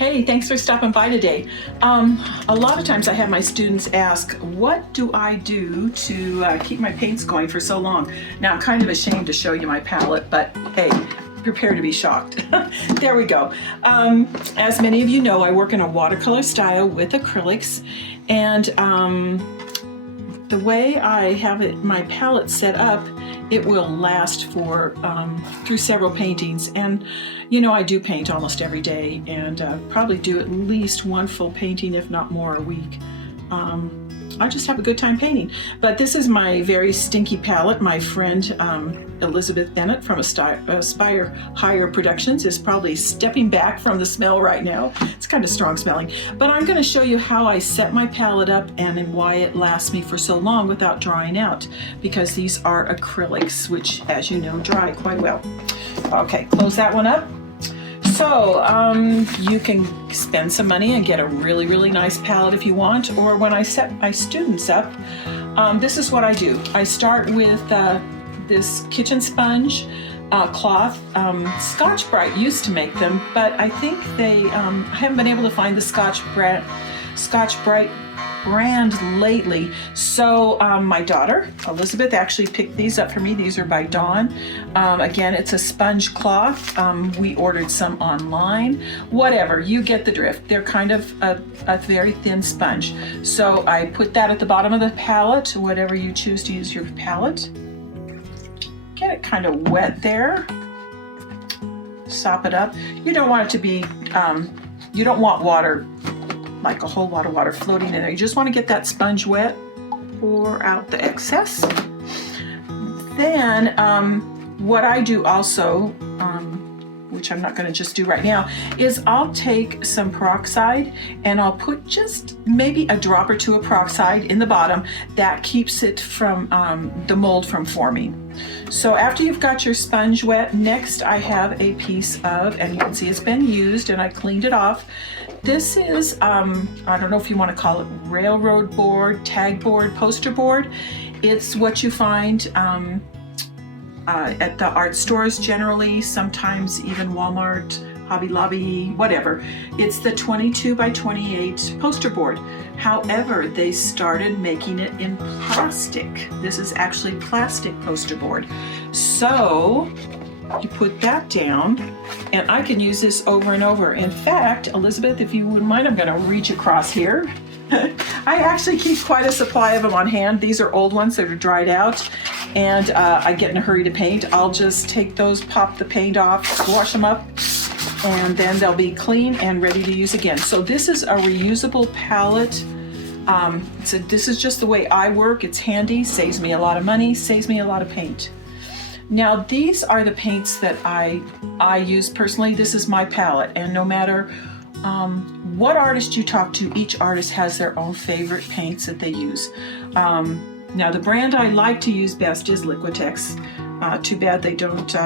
Hey, thanks for stopping by today. A lot of times I have my students ask, what do I do to keep my paints going for so long? Now, I'm kind of ashamed to show you my palette, but hey, prepare to be shocked. There we go. As many of you know, I work in a watercolor style with acrylics, and the way I have my palette set up, it will last for through several paintings. And you know, I do paint almost every day, and probably do at least one full painting, if not more, a week. I just have a good time painting. But this is my very stinky palette. My friend Elizabeth Bennett from Aspire Higher Productions is probably stepping back from the smell right now. It's kind of strong smelling. But I'm going to show you how I set my palette up and why it lasts me for so long without drying out, because these are acrylics, which, as you know, dry quite well. Okay, close that one up. So you can spend some money and get a really, really nice palette if you want, or when I set my students up, this is what I do. I start with this kitchen sponge cloth. Scotch-Brite used to make them, but I think they I haven't been able to find the Scotch-Brite brand lately. So my daughter Elizabeth actually picked these up for me. These are by Dawn. Again, it's a sponge cloth. We ordered some online. Whatever, you get the drift. They're kind of a very thin sponge. So I put that at the bottom of the palette, whatever you choose to use your palette. Get it kind of wet there. Sop it up. You don't want it to be, you don't want water, like a whole lot of water floating in there. You just want to get that sponge wet. Pour out the excess. Then what I do also, which I'm not going to just do right now, is I'll take some peroxide and I'll put just maybe a drop or two of peroxide in the bottom. That keeps it from the mold from forming. So after you've got your sponge wet, next I have a piece of, and you can see it's been used and I cleaned it off. This is, I don't know if you want to call it railroad board, tag board, poster board. It's what you find at the art stores generally, sometimes even Walmart, Hobby Lobby, whatever. It's the 22 by 28 poster board. However, they started making it in plastic. This is actually plastic poster board. So you put that down, and I can use this over and over. In fact, Elizabeth, if you wouldn't mind, I'm going to reach across here. I actually keep quite a supply of them on hand. These are old ones that are dried out, and I get in a hurry to paint. I'll just take those, pop the paint off, wash them up, and then they'll be clean and ready to use again. So this is a reusable palette. So this is just the way I work. It's handy, saves me a lot of money, saves me a lot of paint. Now these are the paints that I use personally. This is my palette, and no matter what artist you talk to, each artist has their own favorite paints that they use. Now the brand I like to use best is Liquitex. Too bad they don't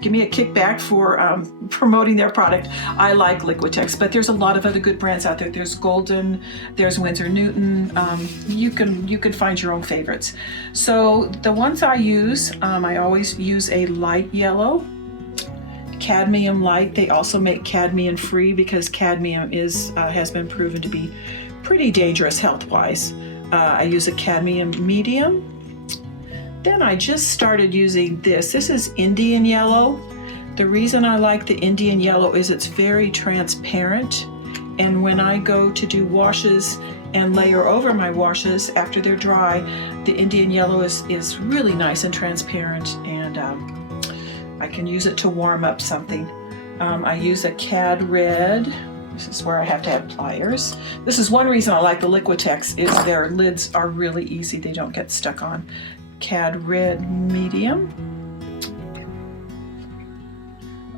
give me a kickback for promoting their product. I like Liquitex, but there's a lot of other good brands out there. There's Golden, there's Winsor Newton. You can find your own favorites. So the ones I use, I always use a light yellow, cadmium light. They also make cadmium free because cadmium has been proven to be pretty dangerous health-wise. I use a cadmium medium. Then I just started using this. This is Indian yellow. The reason I like the Indian yellow is it's very transparent, and when I go to do washes and layer over my washes after they're dry, the Indian yellow is really nice and transparent, and I can use it to warm up something. I use a Cad Red. This is where I have to have pliers. This is one reason I like the Liquitex, is their lids are really easy. They don't get stuck on. Cad Red Medium.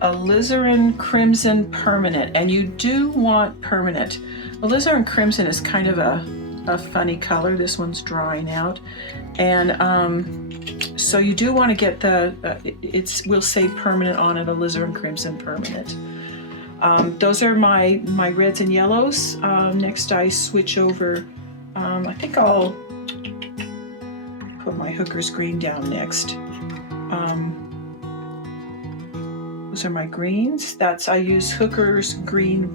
Alizarin Crimson Permanent, and you do want permanent. Alizarin Crimson is kind of a funny color. This one's drying out, and so you do want to get the we'll say permanent on it, Alizarin Crimson Permanent. Those are my reds and yellows. Next I switch over, I think I'll put my Hooker's Green down next. Those are my greens. I use Hooker's Green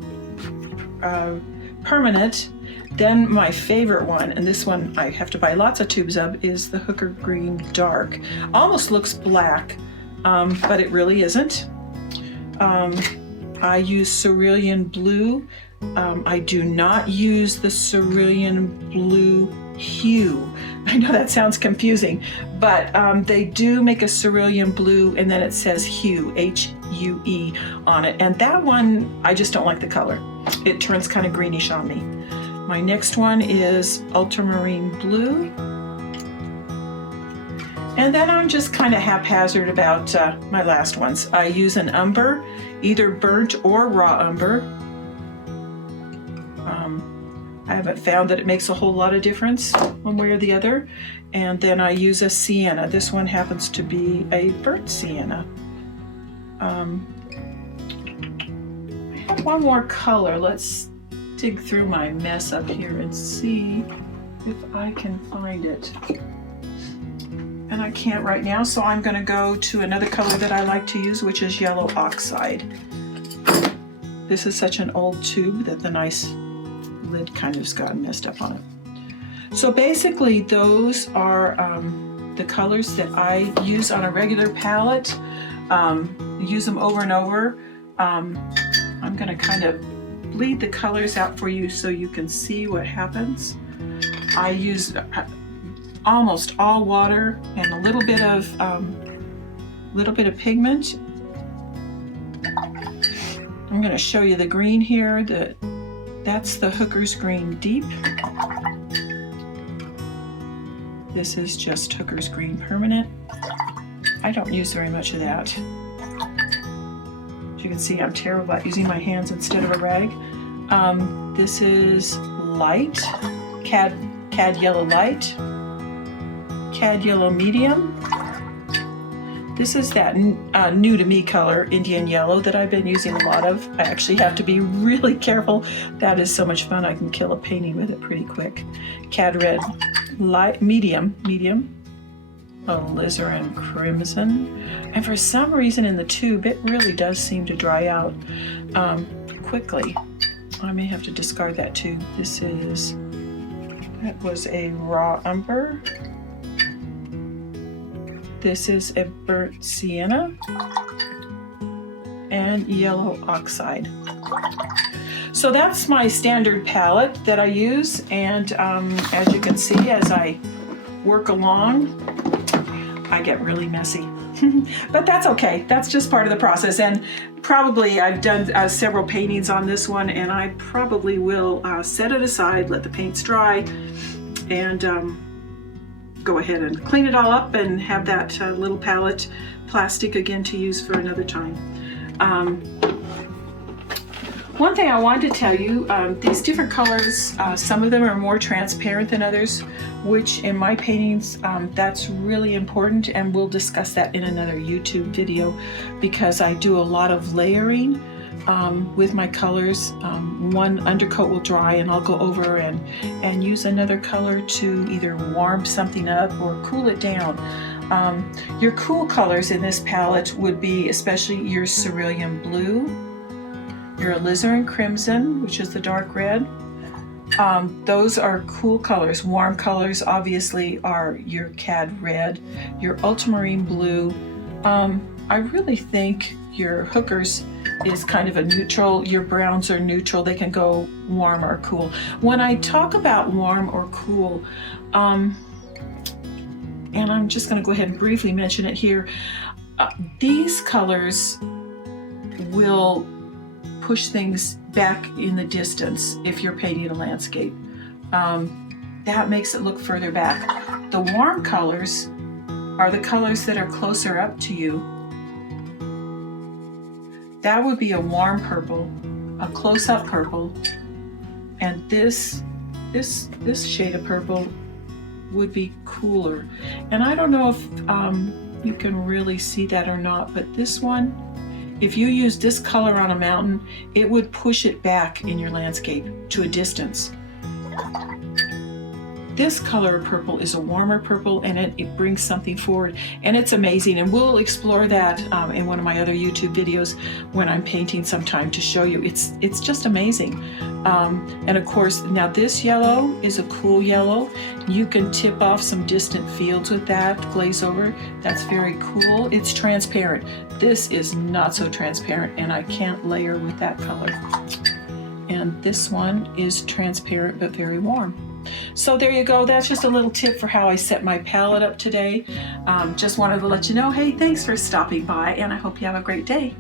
permanent. Then my favorite one, and this one I have to buy lots of tubes of, is the Hooker Green Dark. Almost looks black, but it really isn't. I use Cerulean Blue. I do not use the Cerulean Blue Hue. I know that sounds confusing, but they do make a Cerulean Blue, and then it says Hue, H-U-E on it. And that one, I just don't like the color. It turns kind of greenish on me. My next one is Ultramarine Blue. And then I'm just kind of haphazard about my last ones. I use an umber, either burnt or raw umber. I haven't found that it makes a whole lot of difference one way or the other. And then I use a sienna. This one happens to be a burnt sienna. I have one more color. Let's dig through my mess up here and see if I can find it. And I can't right now, so I'm going to go to another color that I like to use, which is yellow oxide. This is such an old tube that the nice lid kind of's gotten messed up on it. So basically those are the colors that I use on a regular palette. Use them over and over. I'm going to kind of bleed the colors out for you so you can see what happens. I use almost all water and a little bit of pigment. I'm going to show you the green here. That's the Hooker's Green Deep. This is just Hooker's Green Permanent. I don't use very much of that. As you can see, I'm terrible at using my hands instead of a rag. This is light, cad yellow light, cad yellow medium. This is that new to me color, Indian yellow, that I've been using a lot of. I actually have to be really careful. That is so much fun. I can kill a painting with it pretty quick. Cad red, light, medium. Alizarin Crimson. And for some reason in the tube, it really does seem to dry out quickly. I may have to discard that tube. That was a raw umber. This is a burnt sienna and yellow oxide. So that's my standard palette that I use, and as you can see, as I work along, I get really messy. But that's okay. That's just part of the process, and probably I've done several paintings on this one, and I probably will set it aside, let the paints dry, and go ahead and clean it all up and have that little palette plastic again to use for another time. One thing I wanted to tell you, these different colors, some of them are more transparent than others, which in my paintings, that's really important, and we'll discuss that in another YouTube video because I do a lot of layering with my colors. One undercoat will dry and I'll go over and use another color to either warm something up or cool it down. Your cool colors in this palette would be especially your Cerulean Blue, your Alizarin Crimson, which is the dark red. Those are cool colors. Warm colors obviously are your Cad Red, your Ultramarine Blue. I really think your Hookers is kind of a neutral. Your browns are neutral. They can go warm or cool. When I talk about warm or cool, and I'm just going to go ahead and briefly mention it here, these colors will push things back in the distance if you're painting a landscape. That makes it look further back. The warm colors are the colors that are closer up to you. That would be a warm purple, a close-up purple, and this shade of purple would be cooler. And I don't know if you can really see that or not, but this one, if you use this color on a mountain, it would push it back in your landscape to a distance. This color of purple is a warmer purple, and it brings something forward, and it's amazing. And we'll explore that in one of my other YouTube videos when I'm painting sometime to show you. It's just amazing. And of course, now this yellow is a cool yellow. You can tip off some distant fields with that, glaze over. That's very cool. It's transparent. This is not so transparent, and I can't layer with that color. And this one is transparent but very warm. So there you go. That's just a little tip for how I set my palette up today. Just wanted to let you know, hey, thanks for stopping by, and I hope you have a great day.